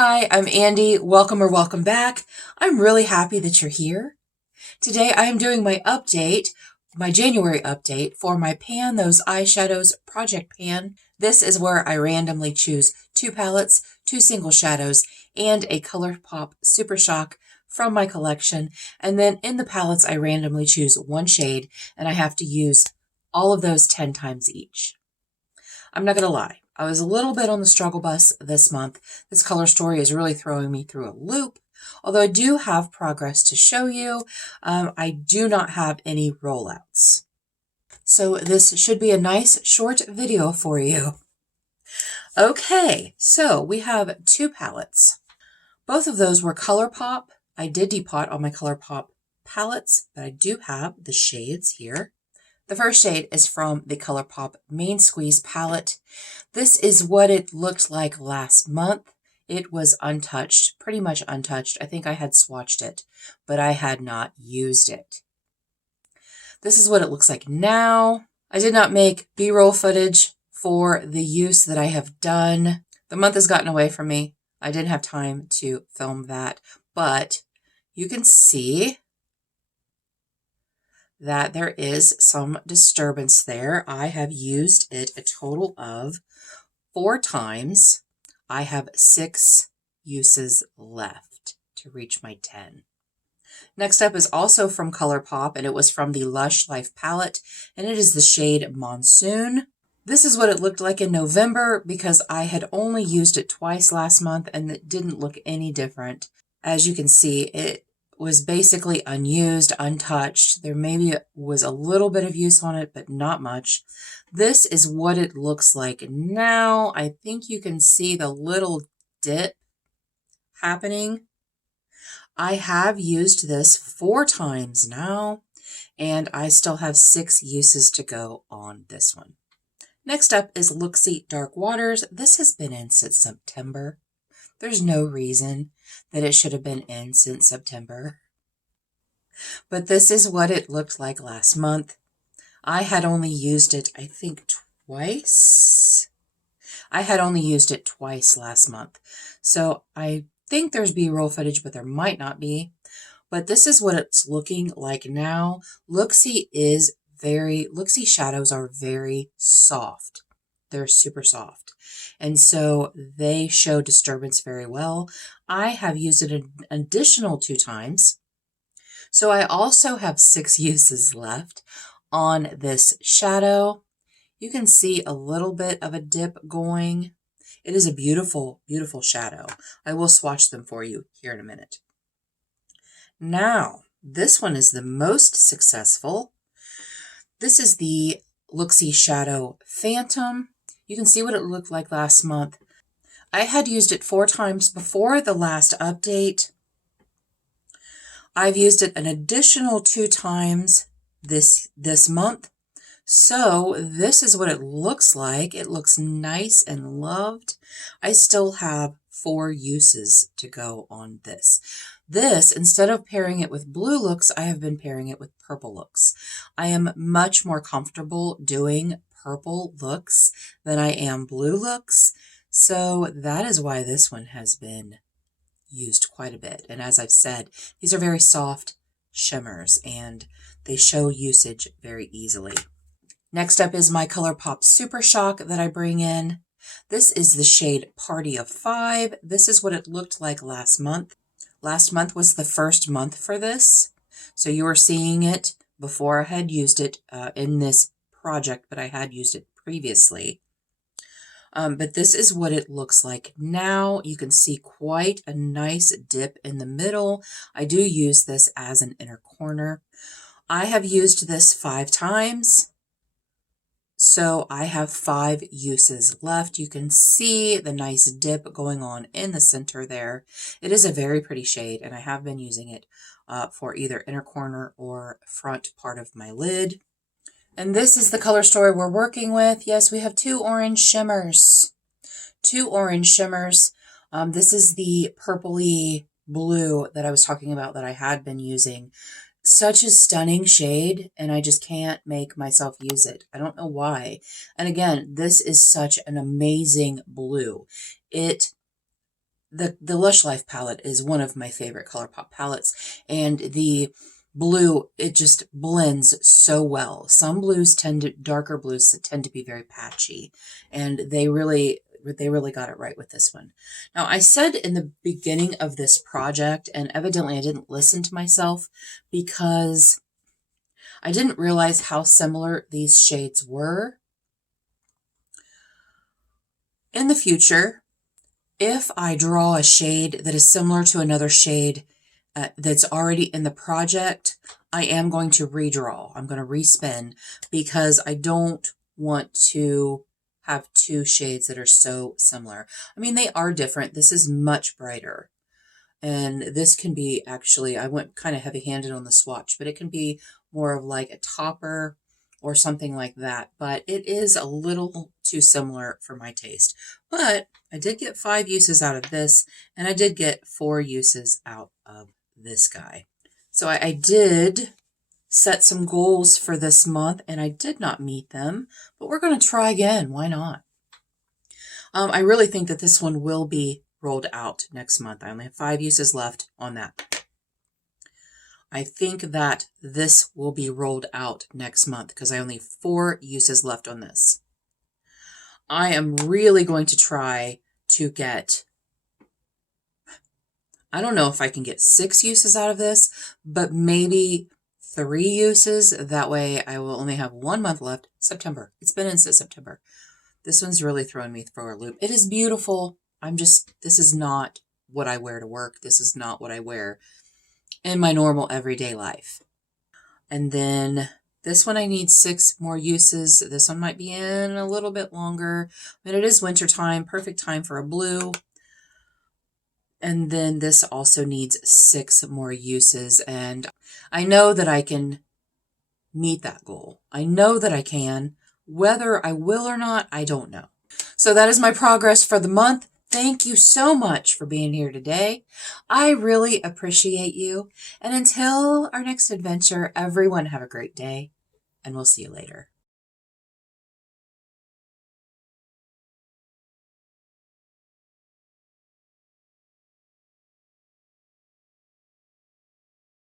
Hi, I'm Andi. Welcome or welcome back. I'm really happy that you're here. Today I am doing my update, my January update for my Pan Those Eyeshadows project pan. This is where I randomly choose 2 palettes, 2 single shadows, and a Colourpop Supershock from my collection. And then in the palettes I randomly choose 1 shade and I have to use all of those 10 times each. I'm not going to lie. I was a little bit on the struggle bus this month. This color story is really throwing me through a loop. Although I do have progress to show you, I do not have any rollouts. So this should be a nice short video for you. Okay, so we have 2 palettes. Both of those were Colourpop. I did depot on my Colourpop palettes, but I do have the shades here. The first shade is from the Colourpop Main Squeeze palette. This is what it looked like last month. It was untouched, pretty much untouched. I think I had swatched it, but I had not used it. This is what it looks like now. I did not make B-roll footage for the use that I have done. The month has gotten away from me. I didn't have time to film that, but you can see that there is some disturbance there. I have used it a total of 4 times. I have 6 uses left to reach my 10. Next up is also from Colourpop, and it was from the Lush Life palette, and it is the shade Monsoon. This is what it looked like in November because I had only used it twice last month and it didn't look any different. As you can see, it was basically unused, untouched. There maybe was a little bit of use on it, but not much. This is what it looks like now. I think you can see the little dip happening. I have used this 4 times now, and I still have 6 uses to go on this one. Next up is Looksy Dark Waters. This has been in since September. There's no reason that it should have been in since September. But this is what it looked like last month. I had only used it, I think, twice. I had only used it twice last month. So I think there's B-roll footage, but there might not be. But this is what it's looking like now. Looksy shadows are very soft. They're super soft. And so they show disturbance very well. I have used it an additional 2 times. So I also have 6 uses left on this shadow. You can see a little bit of a dip going. It is a beautiful, beautiful shadow. I will swatch them for you here in a minute. Now, this one is the most successful. This is the Looksy Shadow Phantom. You can see what it looked like last month. I had used it 4 times before the last update. I've used it an additional 2 times this month. So this is what it looks like. It looks nice and loved. I still have 4 uses to go on this. This, instead of pairing it with blue looks, I have been pairing it with purple looks. I am much more comfortable doing purple looks than I am blue looks. So that is why this one has been used quite a bit. And as I've said, these are very soft shimmers and they show usage very easily. Next up is my Colourpop Supershock that I bring in. This is the shade Party of 5. This is what it looked like last month. Last month was the first month for this. So you are seeing it before I had used it in this project, but I had used it previously. But this is what it looks like now. You can see quite a nice dip in the middle. I do use this as an inner corner. I have used this 5 times. So I have 5 uses left. You can see the nice dip going on in the center there. It is a very pretty shade, and I have been using it for either inner corner or front part of my lid. And this is the color story we're working with. Yes, we have 2 orange shimmers. 2 orange shimmers. This is the purpley blue that I was talking about that I had been using. Such a stunning shade, and I just can't make myself use it. I don't know why. And again, this is such an amazing blue. It the Lush Life palette is one of my favorite Colourpop palettes, and the blue, it just blends so well. Some blues darker blues tend to be very patchy, and they really got it right with this one. Now, I said in the beginning of this project, and evidently I didn't listen to myself because I didn't realize how similar these shades were. In the future, if I draw a shade that is similar to another shade that's already in the project, I am going to redraw. I'm going to respin because I don't want to have two shades that are so similar. I mean, they are different. This is much brighter. And this can be actually, I went kind of heavy-handed on the swatch, but it can be more of like a topper or something like that. But it is a little too similar for my taste. But I did get 5 uses out of this, and I did get 4 uses out of this guy. So I did set some goals for this month, and I did not meet them, but we're going to try again. Why not? I really think that this one will be rolled out next month. I only have 5 uses left on that. I think that this will be rolled out next month because I only have 4 uses left on this. I am really going to try to get, I don't know if I can get 6 uses out of this, but maybe 3 uses. That way I will only have 1 month left, September. It's been into September. This one's really throwing me for a loop. It is beautiful. This is not what I wear to work. This is not what I wear in my normal everyday life. And then this one I need 6 more uses. This one might be in a little bit longer, but it is winter time, perfect time for a blue. And then this also needs 6 more uses, and I know that I can meet that goal. I know that I can. Whether I will or not, I don't know. So that is my progress for the month. Thank you so much for being here today. I really appreciate you. And until our next adventure, everyone have a great day, and we'll see you later.